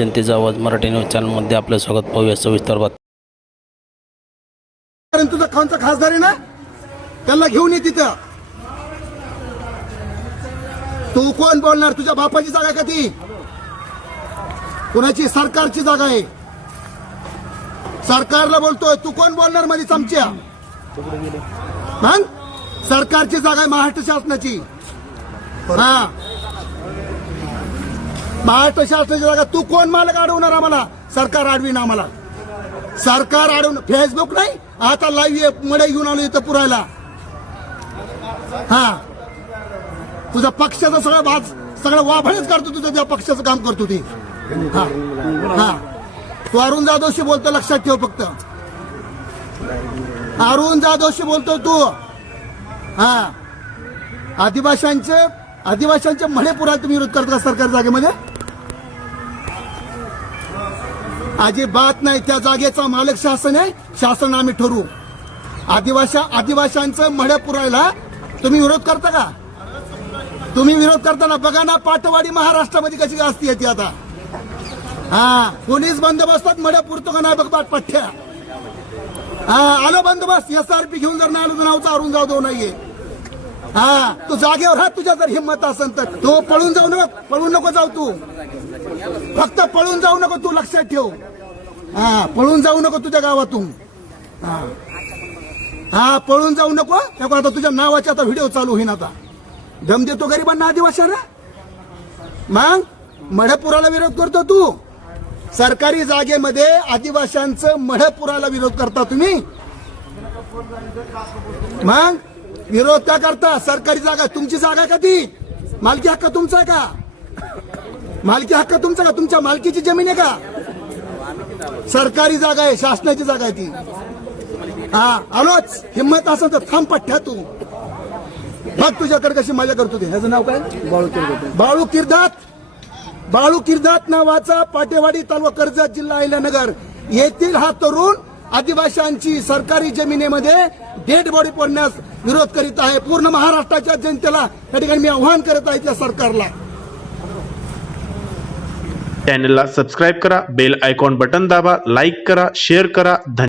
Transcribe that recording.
जनतेचा आवाज मराठी न्यूज चॅनलमध्ये आपलं स्वागत. पाहूया सविस्तर बात तुझा खानचा खासदार आहे ना त्याला घेऊन ये तिथं. तू कोण बोलणार? तुझ्या बापाची जागा आहे का ती? कुणाची? सरकारची जागा आहे. सरकारला बोलतोय तू कोण बोलणार माझी चमच्या मग सरकारची जागा आहे महाराष्ट्र शासनाची. हा. महाराष्ट्र शासनाची जागा तू कोण मालक अडवणार आम्हाला? सरकार अडवीन आम्हाला. सरकार अडवून फेसबुक नाही आता लाईव्ह मडे घेऊन आलो इथं पुरायला. हा. तुझा पक्षाचा सगळं भाज सगळं वाभळच करतो तुझं त्या पक्षाचं काम करतो ते. हा. हा. तू अरुण जाधवशी बोलतो लक्षात ठेव फक्त. अरुण जाधवशी बोलतो तू. हा. आदिवाशांचे आदिवाशांच्या मणेपुरात तुम्ही विरोध करता सरकारी सरकार जागेमध्ये? अजिबात नाही. त्या जागेचा मालक शासन आहे. शासन आम्ही ठरवू. आदिवासा आदिवाशांचं मढ्या पुरायला तुम्ही विरोध करता का? तुम्ही विरोध करताना बघा ना पाटवाडी महाराष्ट्रामध्ये कशी असती येते आता. हा पोलीस बंदोबस्तात मढ्या पुरतो का नाही बघ बाट पठ्ठ्या. हा आलो बंदोबस्त. एस आर पी घेऊन जर नाही आलो तर नावचा अरुण जाधव नाहीये. हा तू जागेवर हा तुझ्या जर हिंमत असेल तर. तू पळून जाऊ नको पळून नको जाऊ तू. फक्त पळून जाऊ नको तू लक्षात ठेव. हा पळून जाऊ नको तुझ्या गावातून. हा. हा पळून जाऊ नको आता तुझ्या नावाचे आता व्हिडिओ चालू होईन आता. दम देतो गरिबांना आदिवाशांना मग मढपुराला विरोध करतो तू. सरकारी जागेमध्ये आदिवाशांचं मढपुराला विरोध करता तुम्ही. मग विरोध का करता? सरकारी जागा तुमची जागा का ती? मालकी हक्क तुमचा आहे का? मालकी हक्क तुमचा का? तुमच्या मालकीची जमीन आहे का? सरकारी जागा आहे शासनाची जागा आहे ती. हा आलोच. हिंमत असेल तर थांब पठ्ठ्या तू. बघ तुझ्याकडे कशी मजा करतो ते. ह्याचं नाव काय? बाळू किर्दात बाळू किर्दात. बाळू किर्दात नावाचा पाटेवाडी तालुका कर्जत जिल्हा अहिल्यानगर येथील हा तरुण आदिवासींची सरकारी जमिनीमध्ये डेड बॉडी पडण्यास विरोध करीत आहे. पूर्ण महाराष्ट्राच्या जनतेला या ठिकाणी मी आव्हान करत आहे त्या सरकारला. चॅनलला सबस्क्राईब करा बेल आयकॉन बटन दाबा लाईक करा शेअर करा. धन्यवाद.